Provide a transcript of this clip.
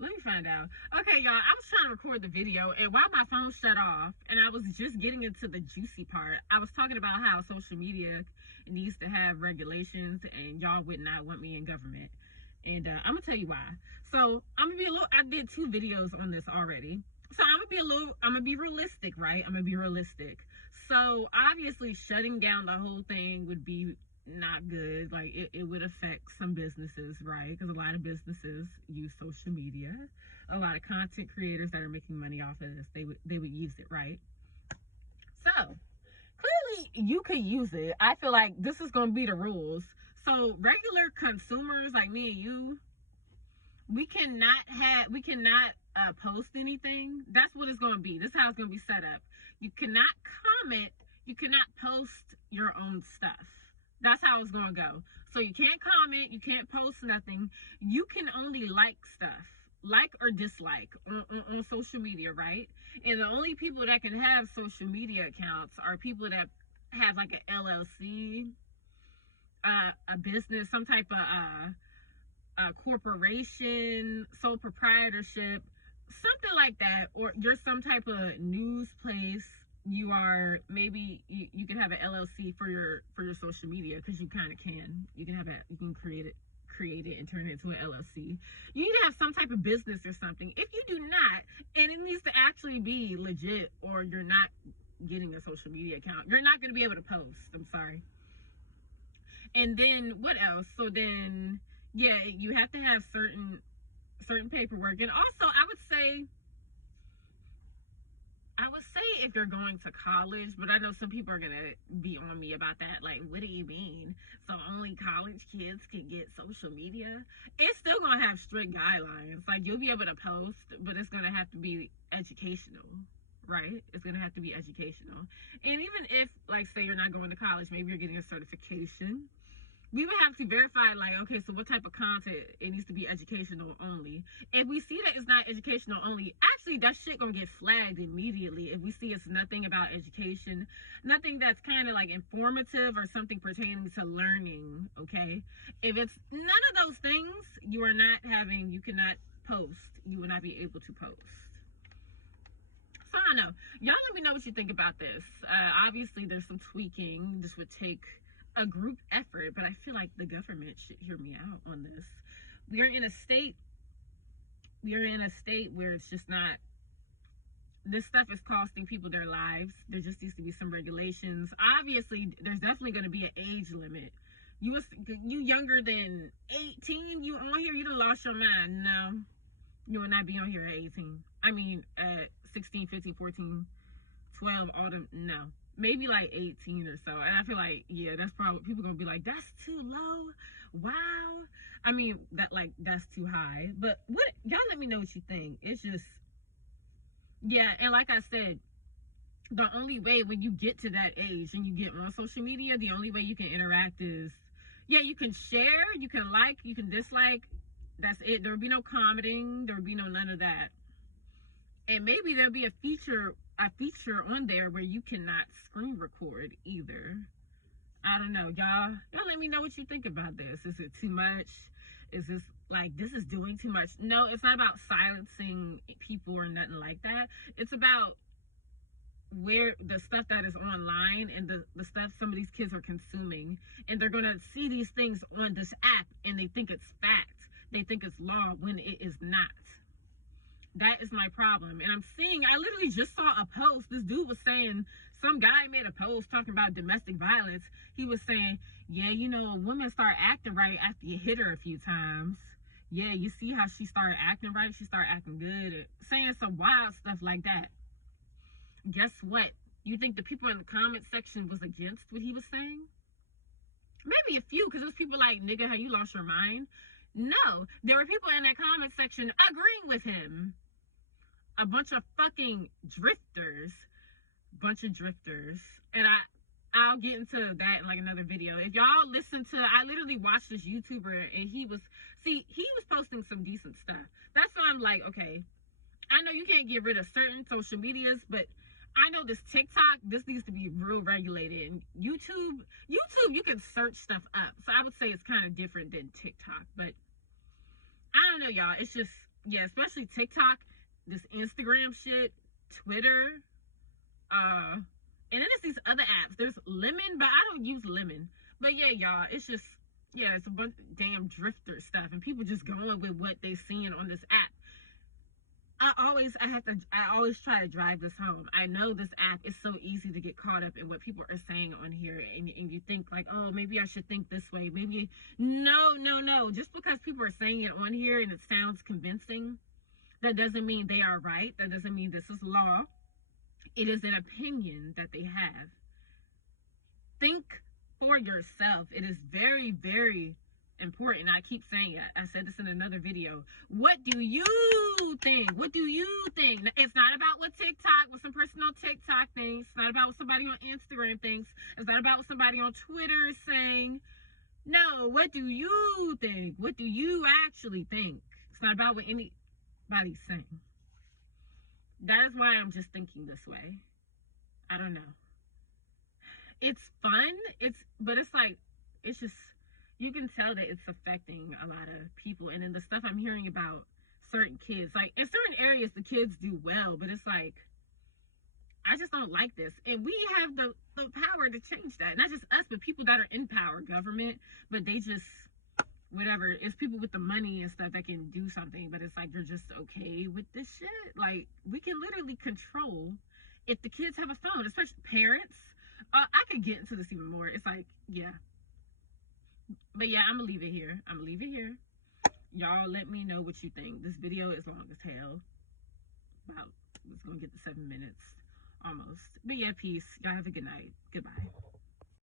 Let me find out. Okay, y'all, I was trying to record the video, and while my phone shut off, and I was just getting into the juicy part, I was talking about how social media needs to have regulations, and y'all would not want me in government. And I'm gonna tell you why. So I'm gonna be a little. I did 2 videos on this already. So I'm gonna be realistic, right? I'm gonna be realistic. So obviously, shutting down the whole thing would be not good. Like it would affect some businesses, right? Because a lot of businesses use social media. A lot of content creators that are making money off of this, they would use it, right? So clearly you could use it. I feel like this is gonna be the rules. So regular consumers like me and you, we cannot post anything. That's what it's going to be. This is how it's going to be set up. You cannot comment, you cannot post your own stuff. That's how it's going to go. So you can't comment, you can't post nothing. You can only like stuff, like or dislike on social media, right? And the only people that can have social media accounts are people that have like an LLC, a business, some type of corporation, sole proprietorship, something like that, or you're some type of news place. You are maybe you can have an LLC for your social media, because you kind of can. You can have a you can create it and turn it into an LLC. You need to have some type of business or something. If you do not, and it needs to actually be legit, or you're not getting a social media account, you're not going to be able to post. I'm sorry. And then what else? So then, yeah, you have to have certain paperwork. And also I would say if you're going to college, but I know some people are gonna be on me about that. Like, what do you mean? So only college kids can get social media? It's still gonna have strict guidelines. Like, you'll be able to post, but it's gonna have to be educational, right? It's gonna have to be educational. And even if, like, say you're not going to college, maybe you're getting a certification, we would have to verify, like, okay, so what type of content? It needs to be educational only. If we see that it's not educational only, actually that shit gonna get flagged immediately. If we see it's nothing about education, nothing that's kind of like informative or something pertaining to learning, okay? If it's none of those things, you cannot post. You will not be able to post. So I know. Y'all let me know what you think about this. Obviously, there's some tweaking. This would take a group effort, but I feel like the government should hear me out on this. We are in a state. We are in a state where it's just not. This stuff is costing people their lives. There just needs to be some regulations. Obviously, there's definitely going to be an age limit. You younger than 18, you on here, you done lost your mind. No, you will not be on here at 18. I mean, at 16, 15, 14, 12, all them, no. Maybe like 18 or so. And I feel like, yeah, that's probably, people gonna be like, that's too low. Wow. I mean, that's too high. But what, y'all let me know what you think. It's just, yeah. And like I said, the only way when you get to that age and you get on social media, the only way you can interact is, yeah, you can share, you can like, you can dislike. That's it. There will be no commenting. There will be no none of that. And maybe there'll be a feature on there where you cannot screen record either. I don't know. Y'all let me know what you think about this. Is it too much? Is this like, this is doing too much? No, it's not about silencing people or nothing like that. It's about where the stuff that is online and the stuff some of these kids are consuming, and they're gonna see these things on this app and they think it's fact, they think it's law, when it is not. That is my problem. And I literally just saw a post. This dude was saying, some guy made a post talking about domestic violence. He was saying, yeah, you know, a woman start acting right after you hit her a few times. Yeah, you see how she started acting right? She started acting good. Saying some wild stuff like that. Guess what? You think the people in the comment section was against what he was saying? Maybe a few, because there's people like, nigga, have you lost your mind? No, there were people in that comment section agreeing with him. A bunch of fucking drifters. And I'll get into that in like another video. If y'all listen to, I literally watched this YouTuber, and he was posting some decent stuff. That's why I'm like, okay, I know you can't get rid of certain social medias, but I know this TikTok, this needs to be real regulated. And YouTube, you can search stuff up. So I would say it's kind of different than TikTok. But I don't know, y'all. It's just, Yeah, especially TikTok, this Instagram shit, Twitter, and then it's these other apps. There's Lemon, but I don't use Lemon. But yeah, y'all, it's just, yeah, it's a bunch of damn drifter stuff, and people just going with what they seeing on this app. I always try to drive this home. I know this app is so easy to get caught up in what people are saying on here, and you think like, oh, maybe I should think this way. Maybe, no. Just because people are saying it on here and it sounds convincing, that doesn't mean they are right. That doesn't mean this is law. It is an opinion that they have. Think for yourself. It is very, very important. I keep saying it. I said this in another video. What do you think? What do you think? It's not about what some person on TikTok thinks. It's not about what somebody on Instagram thinks. It's not about what somebody on Twitter is saying. No, what do you think? What do you actually think? It's not about what anybody's saying. That is why I'm just thinking this way. I don't know. It's fun. But it's like, it's just, you can tell that it's affecting a lot of people. And then the stuff I'm hearing about certain kids, like in certain areas, the kids do well, but it's like, I just don't like this. And we have the power to change that. Not just us, but people that are in power, government, but they just, whatever. It's people with the money and stuff that can do something, but it's like, you're just okay with this shit. Like, we can literally control if the kids have a phone, especially parents. I could get into this even more. It's like, yeah. But yeah, I'm gonna leave it here. Y'all let me know what you think. This video is long as hell. It's gonna get to 7 minutes almost. But yeah, peace. Y'all have a good night. Goodbye.